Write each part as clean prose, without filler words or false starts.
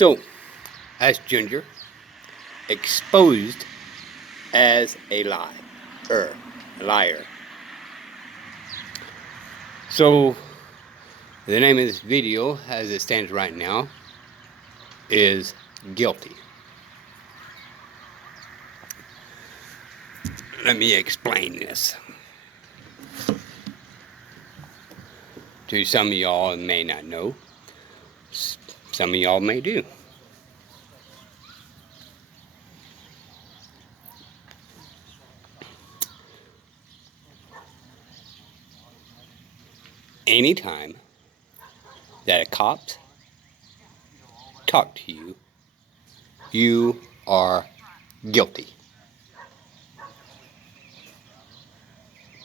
So, as Ginger, exposed as a liar. So, the name of this video, as it stands right now, is Guilty. Let me explain this. To some of y'all may not know, some of y'all may do. Anytime that a cop talk to you, you are guilty.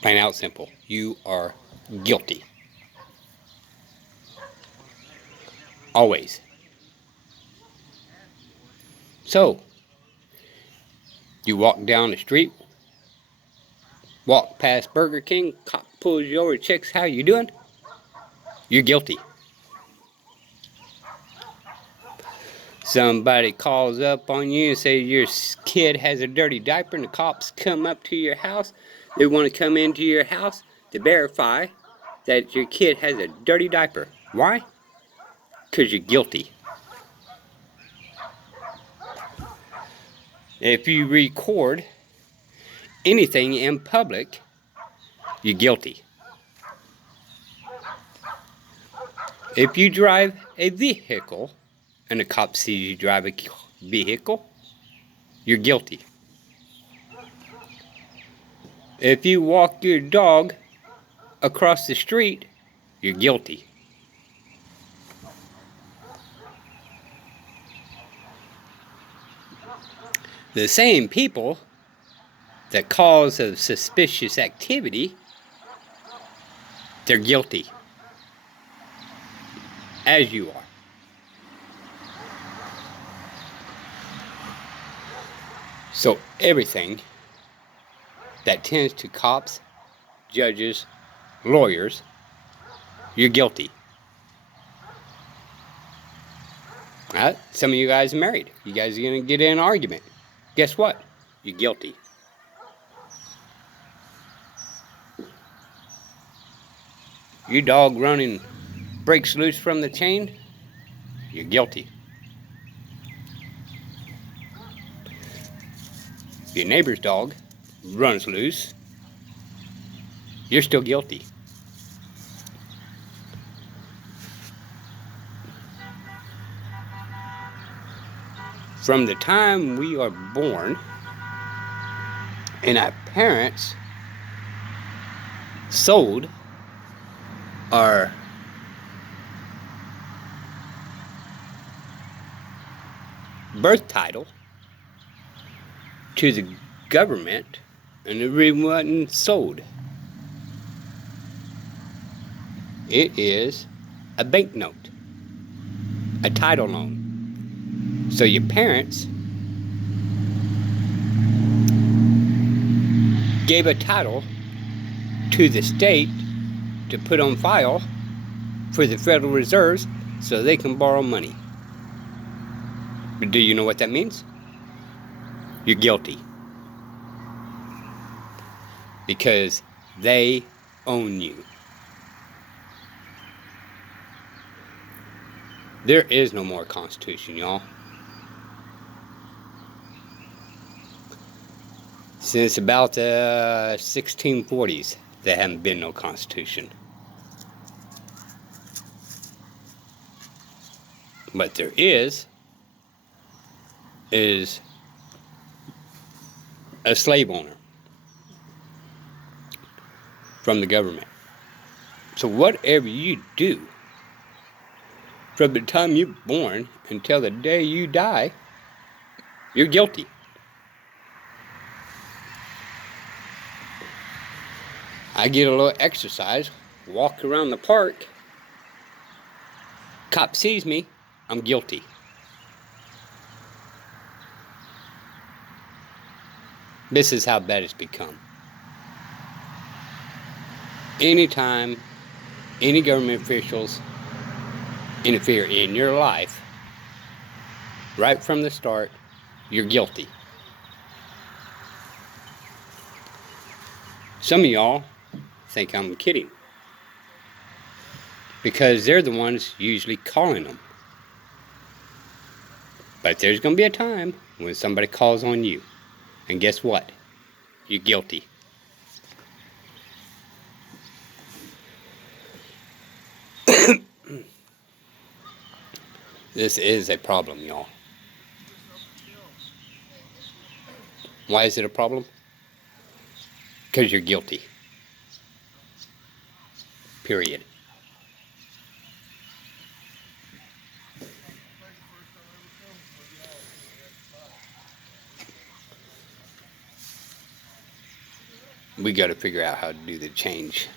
Plain out simple. You are guilty. Always. So, you walk down the street, walk past Burger King, cop pulls you over, checks how you doing, you're guilty. Somebody calls up on you and says your kid has a dirty diaper, and the cops come up to your house. They want to come into your house to verify that your kid has a dirty diaper. Why? Because you're guilty. If you record anything in public, you're guilty. If you drive a vehicle and the cop sees you drive a vehicle, you're guilty. If you walk your dog across the street, you're guilty. The same people that cause a suspicious activity, they're guilty. As you are. So everything that tends to cops, judges, lawyers, you're guilty. Right? Some of you guys are married. You guys are going to get in an argument. Guess what? You're guilty. Your dog running breaks loose from the chain, you're guilty. Your neighbor's dog runs loose, you're still guilty. From the time we are born and our parents sold our birth title to the government, and it really wasn't sold. It is a banknote, a title loan. So your parents gave a title to the state to put on file for the Federal Reserves so they can borrow money. But do you know what that means? You're guilty. Because they own you. There is no more Constitution, y'all. Since about the 1640s, there haven't been no Constitution. But there is a slave owner from the government. So whatever you do, from the time you're born until the day you die, you're guilty. I get a little exercise, walk around the park, cop sees me, I'm guilty. This is how bad it's become. Anytime any government officials interfere in your life, right from the start, you're guilty. Some of y'all think I'm kidding, because they're the ones usually calling them. But there's going to be a time when somebody calls on you, and guess what? You're guilty. This is a problem, y'all. Why is it a problem? Because you're guilty. Period. We got to figure out how to do the change.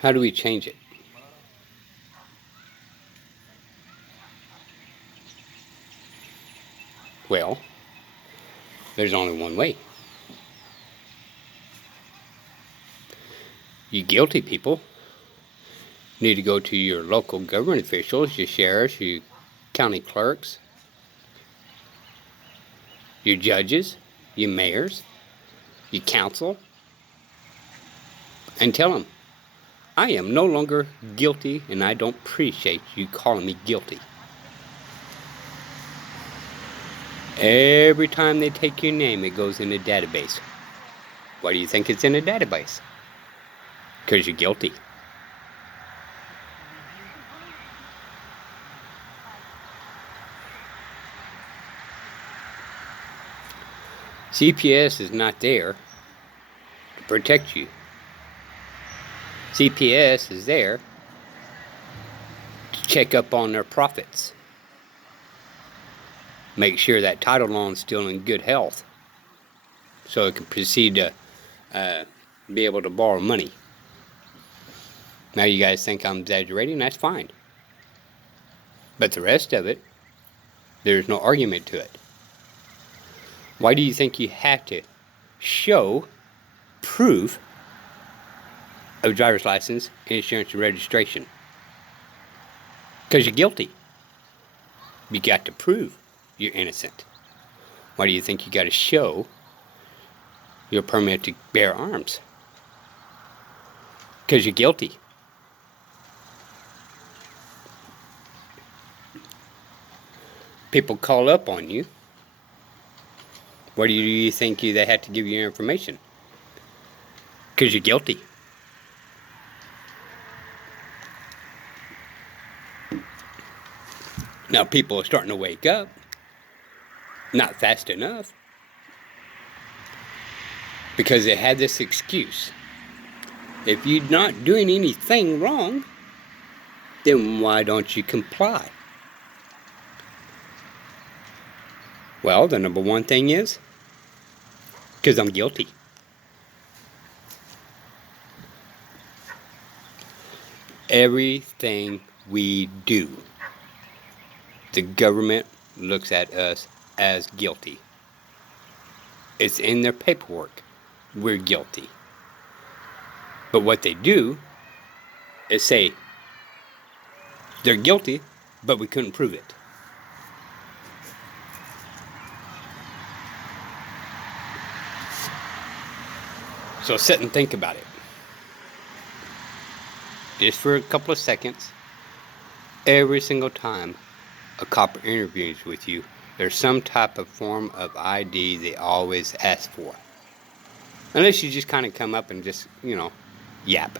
How do we change it? Well, there's only one way. You guilty people need to go to your local government officials, your sheriffs, your county clerks, your judges, your mayors, your council, and tell them, I am no longer guilty, and I don't appreciate you calling me guilty. Every time they take your name, it goes in a database. Why do you think it's in a database? Because you're guilty. CPS is not there to protect you. CPS is there to check up on their profits. Make sure that title loan's still in good health, so it can proceed to be able to borrow money. Now you guys think I'm exaggerating, that's fine. But the rest of it, there's no argument to it. Why do you think you have to show proof of driver's license, insurance, and registration? Because you're guilty. You got to prove you're innocent. Why do you think you got to show your permit to bear arms? Because you're guilty. People call up on you. Why do you think they have to give you your information? Because you're guilty. Now people are starting to wake up. Not fast enough. Because they had this excuse. If you're not doing anything wrong, then why don't you comply? Well, the number one thing is, because I'm guilty. Everything we do, the government looks at us as guilty. It's in their paperwork. We're guilty. But what they do is say, they're guilty, but we couldn't prove it. So sit and think about it. Just for a couple of seconds. Every single time a cop interviews with you, there's some type of form of ID they always ask for. Unless you just kind of come up and just, yap.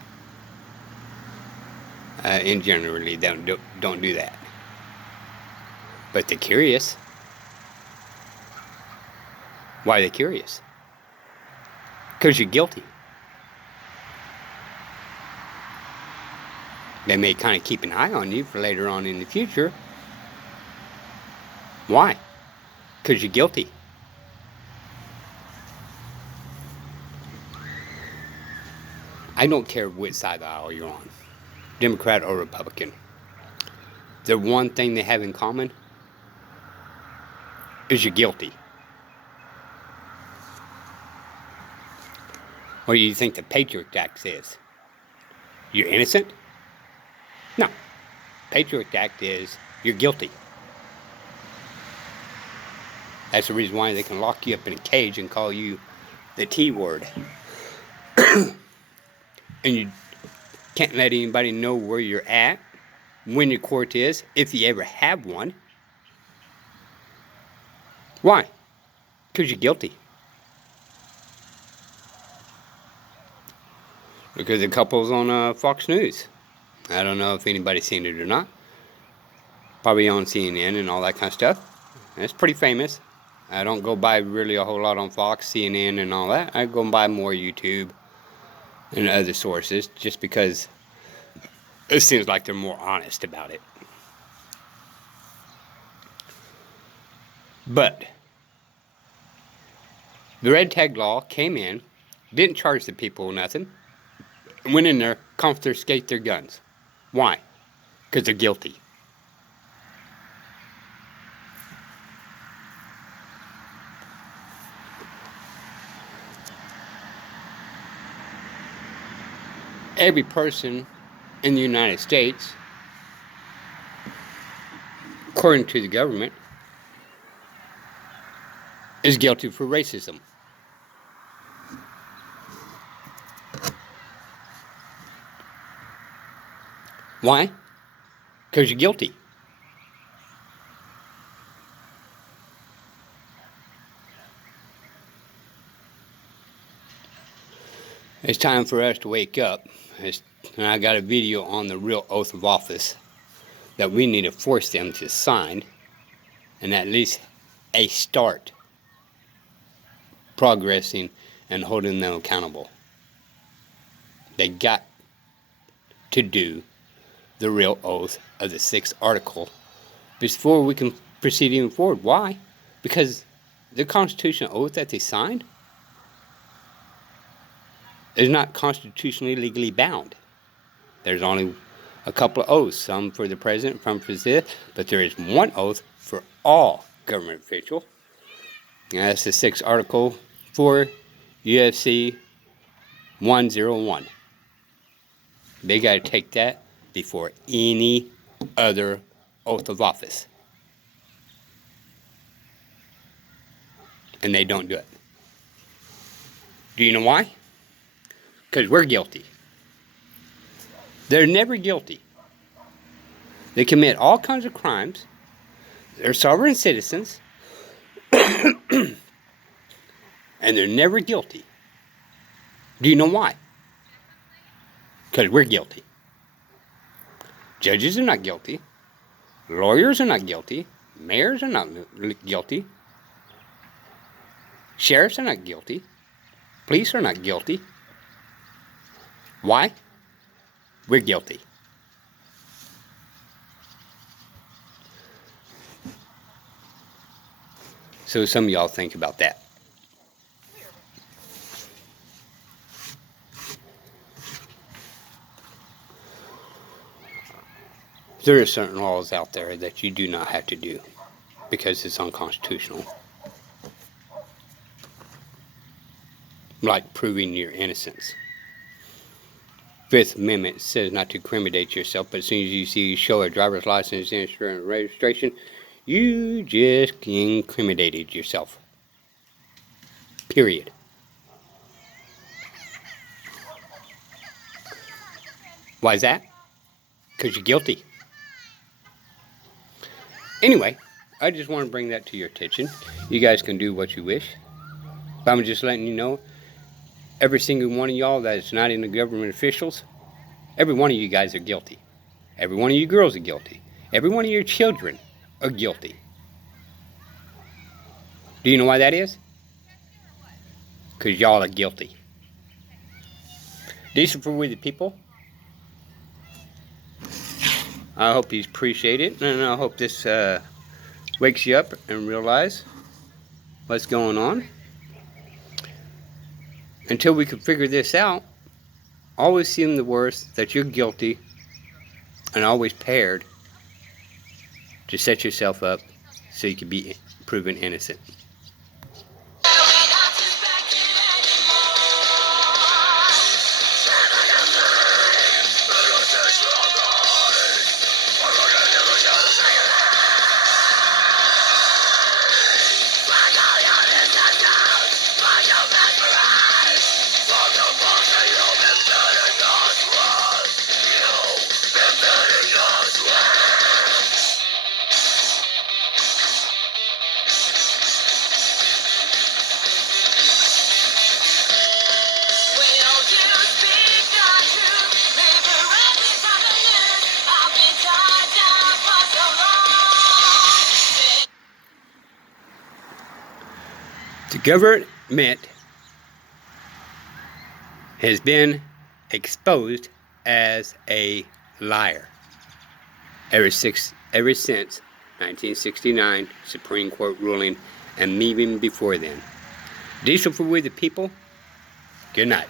And generally, they don't do that. But they're curious. Why are they curious? Because you're guilty. They may kind of keep an eye on you for later on in the future. Why? Because you're guilty. I don't care which side of the aisle you're on, Democrat or Republican. The one thing they have in common is you're guilty. What do you think the Patriot Act is? You're innocent? No. Patriot Act is you're guilty. That's the reason why they can lock you up in a cage and call you the T word. And you can't let anybody know where you're at, when your court is, if you ever have one. Why? Because you're guilty. Because the couple's on Fox News. I don't know if anybody's seen it or not. Probably on CNN and all that kind of stuff. It's pretty famous. I don't go by really a whole lot on Fox, CNN, and all that. I go by more YouTube and other sources just because it seems like they're more honest about it. But the red tag law came in, didn't charge the people nothing, went in there, confiscate their guns. Why? Because they're guilty. Every person in the United States, according to the government, is guilty for racism. Why? Because you're guilty. It's time for us to wake up. And I got a video on the real oath of office that we need to force them to sign, and at least a start progressing and holding them accountable. They got to do the real oath of the 6th article before we can proceed even forward. Why? Because the constitutional oath that they signed is not constitutionally legally bound. There's only a couple of oaths, some for the president, some for this, but there is one oath for all government officials. And that's the 6th article for UFC 101. They got to take that before any other oath of office. And they don't do it. Do you know why? Because we're guilty. They're never guilty. They commit all kinds of crimes. They're sovereign citizens. And they're never guilty. Do you know why? Because we're guilty. Judges are not guilty. Lawyers are not guilty. Mayors are not guilty. Sheriffs are not guilty. Police are not guilty. Why? We're guilty. So some of y'all think about that. There are certain laws out there that you do not have to do because it's unconstitutional. Like proving your innocence. Fifth Amendment says not to incriminate yourself, but as soon as you show a driver's license, insurance, registration, you just incriminated yourself. Period. Why is that? Because you're guilty. Anyway, I just want to bring that to your attention. You guys can do what you wish. But I'm just letting you know, every single one of y'all that is not in the government officials, every one of you guys are guilty. Every one of you girls are guilty. Every one of your children are guilty. Do you know why that is? Because y'all are guilty. Decent for we the people. I hope you appreciate it, and I hope this wakes you up and realize what's going on. Until we can figure this out, always see in the worst that you're guilty, and always paired to set yourself up so you can be proven innocent. The government has been exposed as a liar ever since 1969 Supreme Court ruling, and even before then. Diesel for We the People, good night.